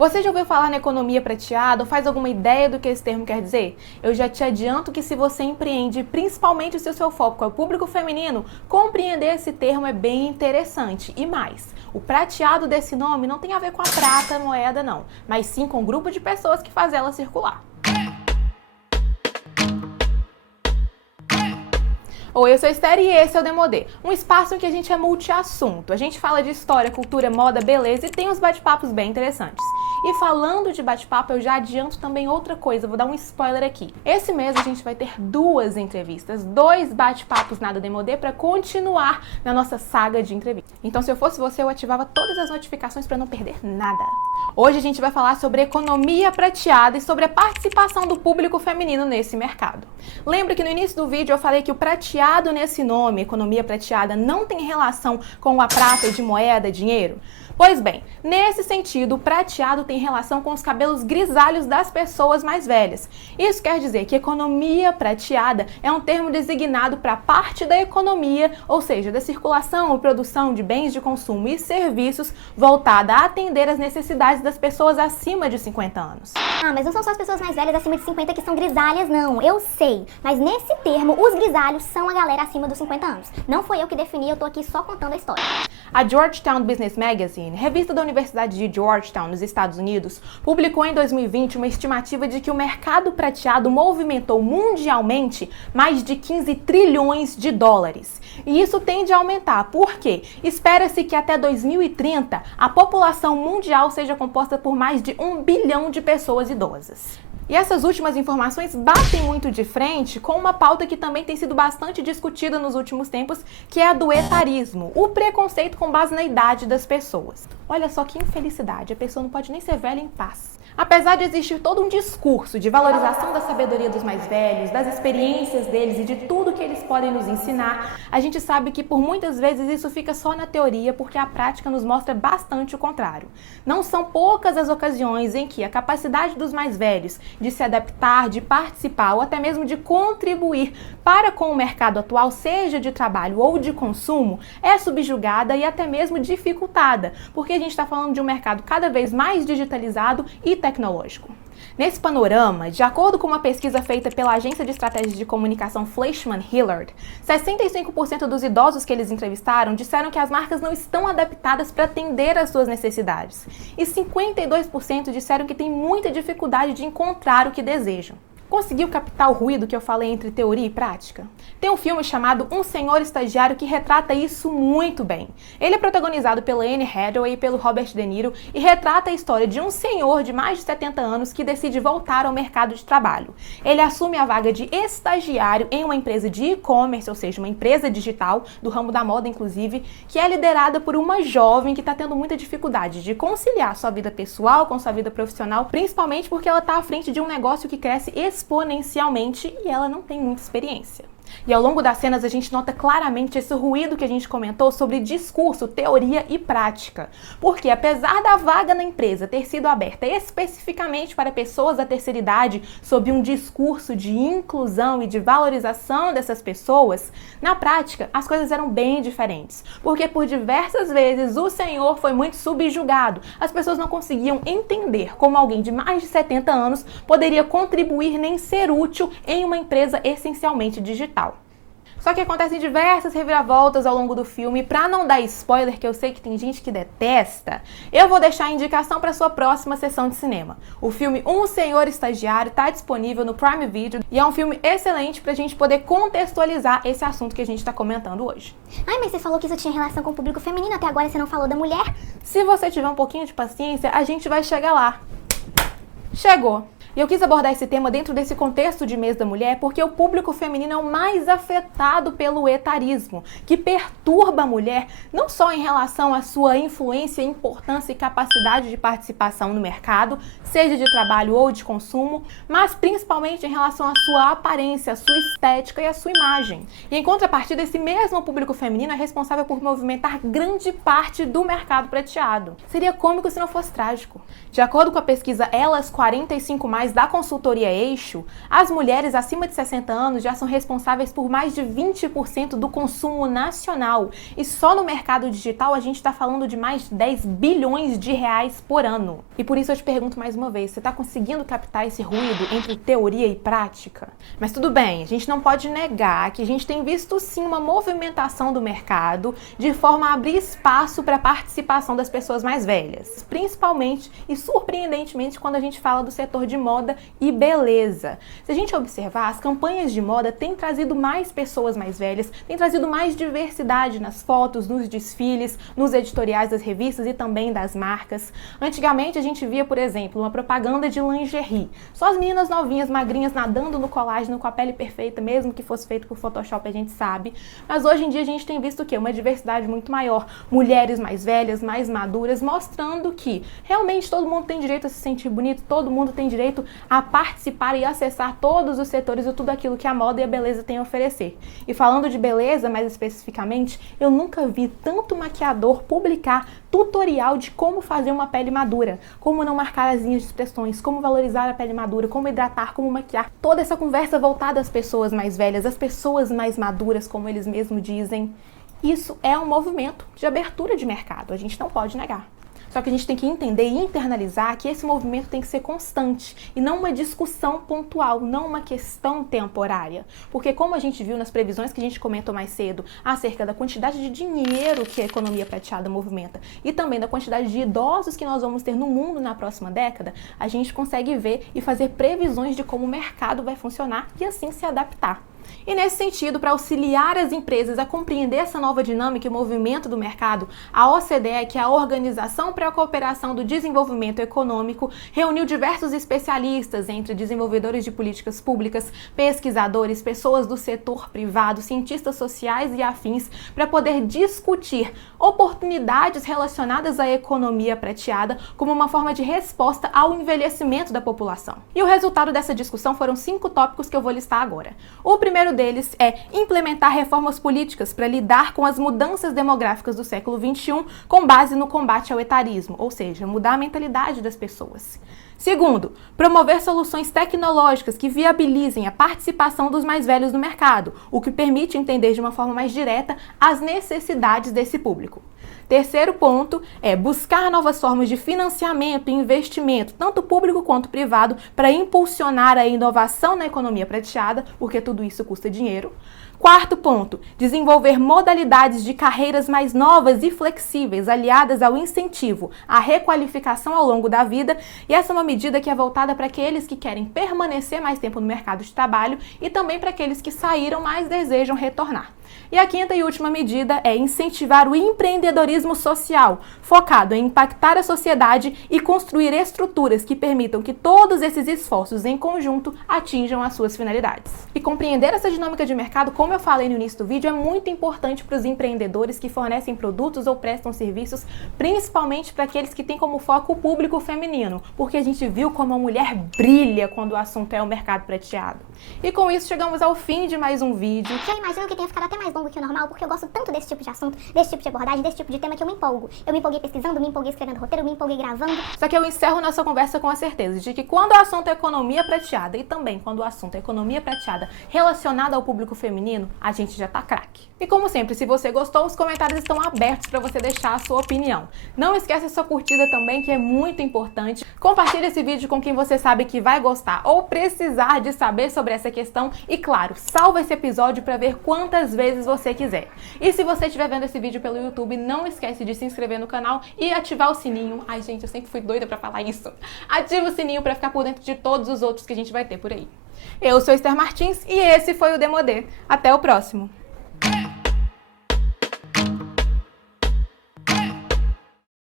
Você já ouviu falar na economia prateada ou faz alguma ideia do que esse termo quer dizer? Eu já te adianto que se você empreende, principalmente se o seu foco é o público feminino, compreender esse termo é bem interessante. E mais, o prateado desse nome não tem a ver com a prata, moeda não, mas sim com o grupo de pessoas que faz ela circular. Oi, eu sou a Esther e esse é o Demodê, um espaço em que a gente é multi-assunto. A gente fala de história, cultura, moda, beleza e tem uns bate-papos bem interessantes. E falando de bate-papo, eu já adianto também outra coisa, vou dar um spoiler aqui. Esse mês a gente vai ter 2 entrevistas, 2 bate-papos nada Demodê para continuar na nossa saga de entrevistas. Então se eu fosse você, eu ativava todas as notificações para não perder nada. Hoje a gente vai falar sobre economia prateada e sobre a participação do público feminino nesse mercado. Lembra que no início do vídeo eu falei que o prateado nesse nome, economia prateada, não tem relação com a prata de moeda, dinheiro? Pois bem, nesse sentido, o prateado tem relação com os cabelos grisalhos das pessoas mais velhas. Isso quer dizer que economia prateada é um termo designado para parte da economia, ou seja, da circulação ou produção de bens de consumo e serviços voltada a atender as necessidades das pessoas acima de 50 anos. Ah, mas não são só as pessoas mais velhas acima de 50 que são grisalhas, não. Eu sei. Mas nesse termo, os grisalhos são a galera acima dos 50 anos. Não foi eu que defini, eu tô aqui só contando a história. A Georgetown Business Magazine, revista da Universidade de Georgetown, nos Estados Unidos, publicou em 2020 uma estimativa de que o mercado prateado movimentou mundialmente mais de 15 trilhões de dólares. E isso tende a aumentar, porque espera-se que até 2030 a população mundial seja composta por mais de 1 bilhão de pessoas idosas. E essas últimas informações batem muito de frente com uma pauta que também tem sido bastante discutida nos últimos tempos, que é a do etarismo, o preconceito com base na idade das pessoas. Olha só que infelicidade, a pessoa não pode nem ser velha em paz. Apesar de existir todo um discurso de valorização da sabedoria dos mais velhos, das experiências deles e de tudo que eles podem nos ensinar, a gente sabe que por muitas vezes isso fica só na teoria, porque a prática nos mostra bastante o contrário. Não são poucas as ocasiões em que a capacidade dos mais velhos de se adaptar, de participar ou até mesmo de contribuir para com o mercado atual, seja de trabalho ou de consumo, é subjugada e até mesmo dificultada, porque a gente está falando de um mercado cada vez mais digitalizado e tecnológico. Nesse panorama, de acordo com uma pesquisa feita pela agência de estratégia de comunicação Fleishman Hillard, 65% dos idosos que eles entrevistaram disseram que as marcas não estão adaptadas para atender às suas necessidades, e 52% disseram que têm muita dificuldade de encontrar o que desejam. Conseguiu captar o ruído que eu falei entre teoria e prática? Tem um filme chamado Um Senhor Estagiário que retrata isso muito bem. Ele é protagonizado pela Anne Hathaway e pelo Robert De Niro e retrata a história de um senhor de mais de 70 anos que decide voltar ao mercado de trabalho. Ele assume a vaga de estagiário em uma empresa de e-commerce, ou seja, uma empresa digital, do ramo da moda inclusive, que é liderada por uma jovem que está tendo muita dificuldade de conciliar sua vida pessoal com sua vida profissional, principalmente porque ela está à frente de um negócio que cresce exponencialmente e ela não tem muita experiência. E ao longo das cenas a gente nota claramente esse ruído que a gente comentou sobre discurso, teoria e prática. Porque apesar da vaga na empresa ter sido aberta especificamente para pessoas da terceira idade, sob um discurso de inclusão e de valorização dessas pessoas, na prática as coisas eram bem diferentes. Porque por diversas vezes o senhor foi muito subjugado. As pessoas não conseguiam entender como alguém de mais de 70 anos poderia contribuir nem ser útil em uma empresa essencialmente digital. Só que acontecem diversas reviravoltas ao longo do filme. Para não dar spoiler, que eu sei que tem gente que detesta, eu vou deixar a indicação para sua próxima sessão de cinema. O filme Um Senhor Estagiário está disponível no Prime Video e é um filme excelente para a gente poder contextualizar esse assunto que a gente está comentando hoje. Ai, mas você falou que isso tinha relação com o público feminino, até agora você não falou da mulher. Se você tiver um pouquinho de paciência, a gente vai chegar lá. Chegou! E eu quis abordar esse tema dentro desse contexto de mês da mulher porque o público feminino é o mais afetado pelo etarismo, que perturba a mulher não só em relação à sua influência, importância e capacidade de participação no mercado, seja de trabalho ou de consumo, mas principalmente em relação à sua aparência, à sua estética e à sua imagem. E em contrapartida, esse mesmo público feminino é responsável por movimentar grande parte do mercado prateado. Seria cômico se não fosse trágico. De acordo com a pesquisa Elas 45+, mas da consultoria Eixo, as mulheres acima de 60 anos já são responsáveis por mais de 20% do consumo nacional. E só no mercado digital a gente está falando de mais de 10 bilhões de reais por ano. E por isso eu te pergunto mais uma vez, você está conseguindo captar esse ruído entre teoria e prática? Mas tudo bem, a gente não pode negar que a gente tem visto sim uma movimentação do mercado de forma a abrir espaço para a participação das pessoas mais velhas, principalmente e surpreendentemente quando a gente fala do setor de moda e beleza. Se a gente observar, as campanhas de moda têm trazido mais pessoas mais velhas, têm trazido mais diversidade nas fotos, nos desfiles, nos editoriais das revistas e também das marcas. Antigamente a gente via, por exemplo, uma propaganda de lingerie, só as meninas novinhas, magrinhas, nadando no colágeno com a pele perfeita, mesmo que fosse feito por Photoshop, a gente sabe. Mas hoje em dia a gente tem visto o quê? Uma diversidade muito maior, mulheres mais velhas, mais maduras, mostrando que realmente todo mundo tem direito a se sentir bonito, todo mundo tem direito a participar e acessar todos os setores e tudo aquilo que a moda e a beleza têm a oferecer. E falando de beleza, mais especificamente, eu nunca vi tanto maquiador publicar tutorial de como fazer uma pele madura, como não marcar as linhas de expressões, como valorizar a pele madura, como hidratar, como maquiar. Toda essa conversa voltada às pessoas mais velhas, às pessoas mais maduras, como eles mesmos dizem. Isso é um movimento de abertura de mercado, a gente não pode negar. Só que a gente tem que entender e internalizar que esse movimento tem que ser constante e não uma discussão pontual, não uma questão temporária. Porque como a gente viu nas previsões que a gente comentou mais cedo acerca da quantidade de dinheiro que a economia prateada movimenta e também da quantidade de idosos que nós vamos ter no mundo na próxima década, a gente consegue ver e fazer previsões de como o mercado vai funcionar e assim se adaptar. E nesse sentido, para auxiliar as empresas a compreender essa nova dinâmica e movimento do mercado, a OCDE, que é a Organização para a Cooperação do Desenvolvimento Econômico, reuniu diversos especialistas, entre desenvolvedores de políticas públicas, pesquisadores, pessoas do setor privado, cientistas sociais e afins, para poder discutir oportunidades relacionadas à economia prateada como uma forma de resposta ao envelhecimento da população. E o resultado dessa discussão foram 5 tópicos que eu vou listar agora. O primeiro deles é implementar reformas políticas para lidar com as mudanças demográficas do século XXI com base no combate ao etarismo, ou seja, mudar a mentalidade das pessoas. Segundo, promover soluções tecnológicas que viabilizem a participação dos mais velhos no mercado, o que permite entender de uma forma mais direta as necessidades desse público. Terceiro ponto é buscar novas formas de financiamento e investimento, tanto público quanto privado, para impulsionar a inovação na economia prateada, porque tudo isso custa dinheiro. Quarto ponto, desenvolver modalidades de carreiras mais novas e flexíveis, aliadas ao incentivo à requalificação ao longo da vida, e essa é uma medida que é voltada para aqueles que querem permanecer mais tempo no mercado de trabalho e também para aqueles que saíram, mas desejam retornar. E a quinta e última medida é incentivar o empreendedorismo social, focado em impactar a sociedade e construir estruturas que permitam que todos esses esforços em conjunto atinjam as suas finalidades. E compreender essa dinâmica de mercado, como eu falei no início do vídeo, é muito importante para os empreendedores que fornecem produtos ou prestam serviços, principalmente para aqueles que têm como foco o público feminino, porque a gente viu como a mulher brilha quando o assunto é o mercado prateado. E com isso chegamos ao fim de mais um vídeo. Já imagino que tenha ficado até mais longo que o normal, porque eu gosto tanto desse tipo de assunto, desse tipo de abordagem, desse tipo de tema que eu me empolgo. Eu me empolguei pesquisando, me empolguei escrevendo roteiro, me empolguei gravando. Só que eu encerro nossa conversa com a certeza de que quando o assunto é economia prateada e também quando o assunto é economia prateada relacionada ao público feminino, a gente já tá craque. E como sempre, se você gostou, os comentários estão abertos para você deixar a sua opinião. Não esquece a sua curtida também, que é muito importante. Compartilhe esse vídeo com quem você sabe que vai gostar ou precisar de saber sobre essa questão. E claro, salva esse episódio para ver quantas vezes você quiser. E se você estiver vendo esse vídeo pelo YouTube, não esquece de se inscrever no canal e ativar o sininho. Ai, gente, eu sempre fui doida para falar isso. Ativa o sininho para ficar por dentro de todos os outros que a gente vai ter por aí. Eu sou Esther Martins e esse foi o Demodê. Até o próximo!